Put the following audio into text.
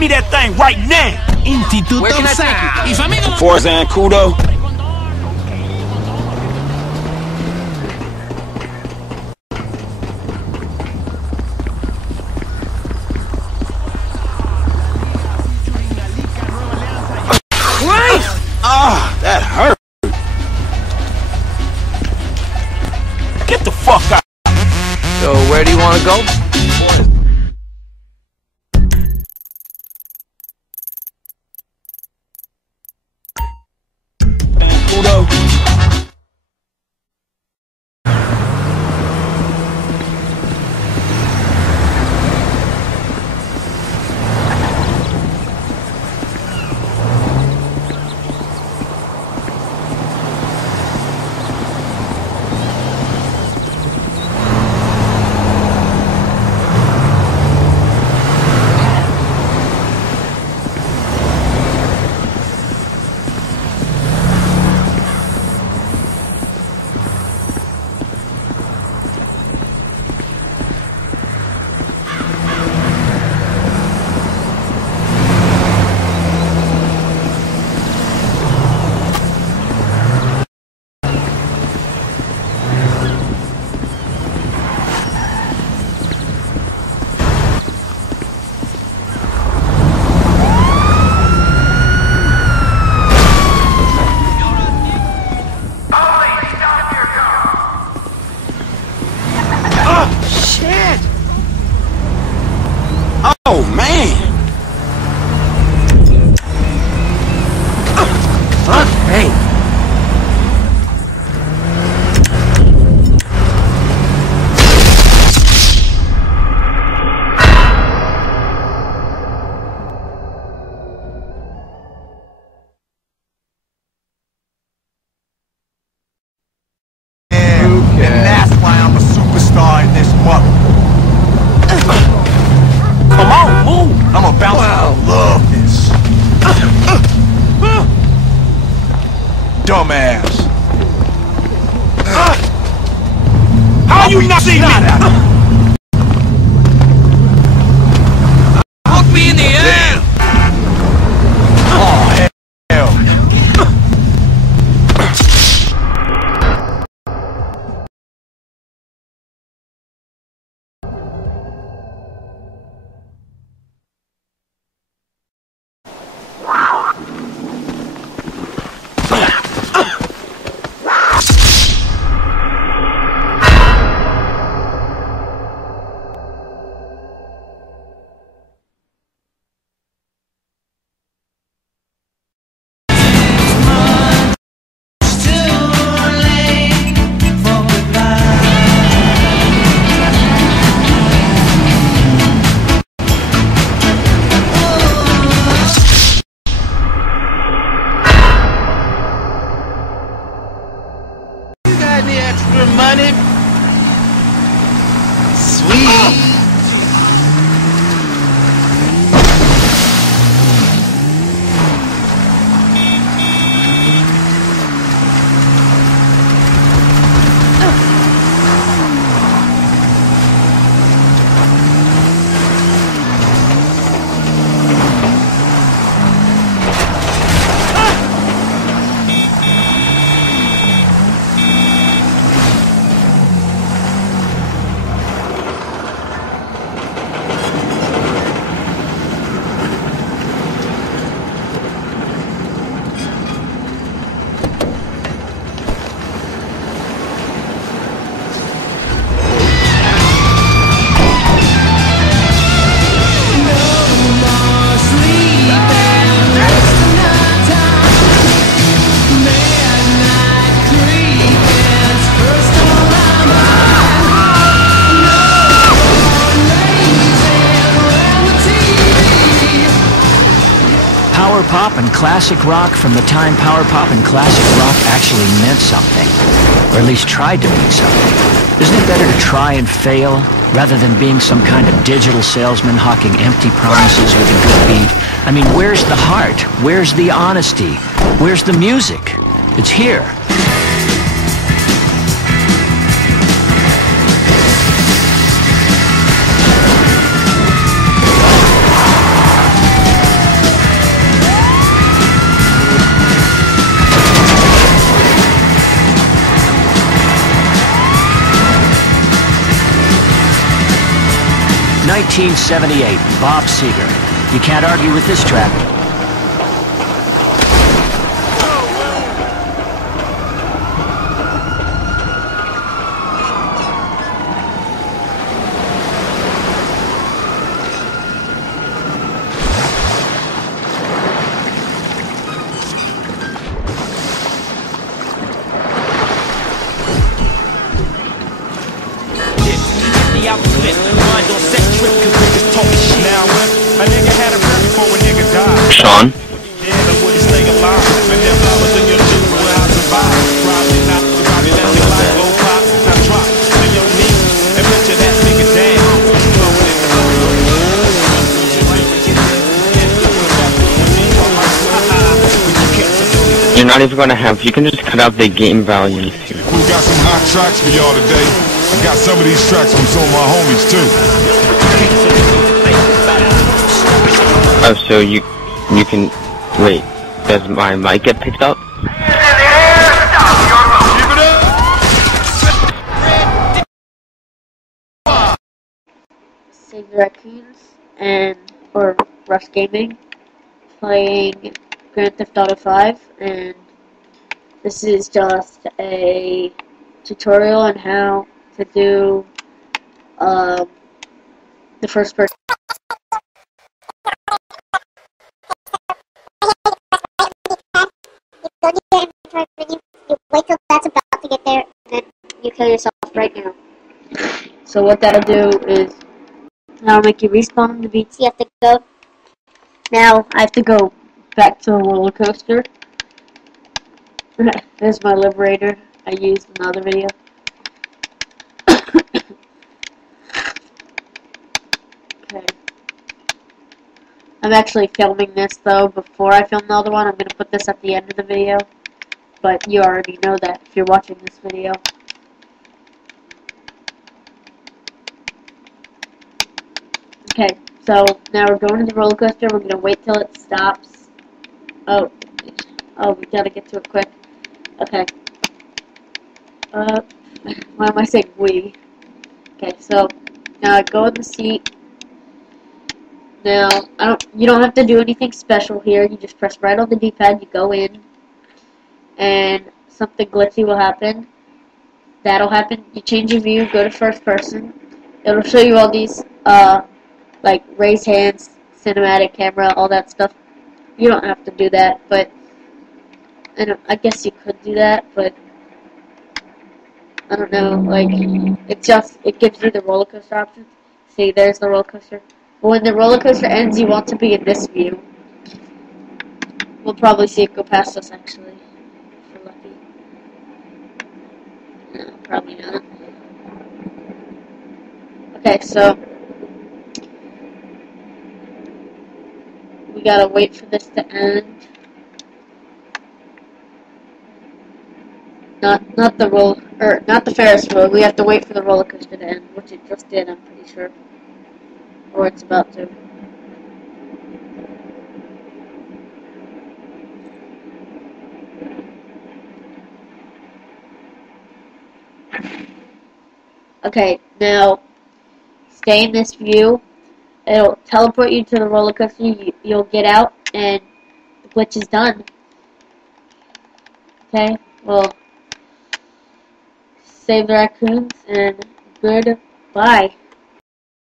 me that thing right now. Instituto Sa. Y su amigo. Forza and Kudo. That hurt. Get the fuck out. So, where do you want to go? Kudo. Oh, man! Fuck me! And that's why I'm a superstar in this mother. Come on, move! I'm about to love this. Dumbass. How you not see me? Look me in the air! Oh, hell. Any extra money? Sweet. Power pop and classic rock from the time power pop and classic rock actually meant something. Or at least tried to mean something. Isn't it better to try and fail, rather than being some kind of digital salesman hawking empty promises with a good beat? I mean, where's the heart? Where's the honesty? Where's the music? It's here. 1978, Bob Seger. You can't argue with this track. Sean? You're not even gonna have, you can just cut out the game volumes too. We got some hot tracks for y'all today. I got some of these tracks from some of my homies too. Oh, so you can, wait, does my mic get picked up? Save the Raccoons or Rush Gaming, playing Grand Theft Auto 5, and this is just a tutorial on how to do the first person. Go to your inventory menu, you wait till that's about to get there, and then you kill yourself right now. So what that'll do is, that'll make you respawn on the beach. So you have to go. Now, I have to go back to the roller coaster. There's my Liberator I used in another video. Okay. I'm actually filming this, though, before I film the other one. I'm going to put this at the end of the video. But you already know that if you're watching this video. Okay, so now we're going to the roller coaster. We're going to wait till it stops. Oh, we gotta get to it quick. Okay. Why am I saying we? Okay, so now I go in the seat. Now, you don't have to do anything special here. You just press right on the D-pad, you go in, and something glitchy will happen. That'll happen. You change your view, go to first person. It'll show you all these, like raise hands, cinematic camera, all that stuff. You don't have to do that, but I guess you could do that, but I don't know, like, it gives you the roller coaster option. See, there's the roller coaster. But when the roller coaster ends, you want to be in this view. We'll probably see it go past us, actually, if we're lucky. No, probably not. Okay, so we gotta wait for this to end. Not the Ferris wheel. We have to wait for the roller coaster to end, which it just did, I'm pretty sure. Or it's about to. Okay, now stay in this view. It'll teleport you to the roller coaster. You'll get out, and the glitch is done. Okay, well, save the raccoons, and goodbye.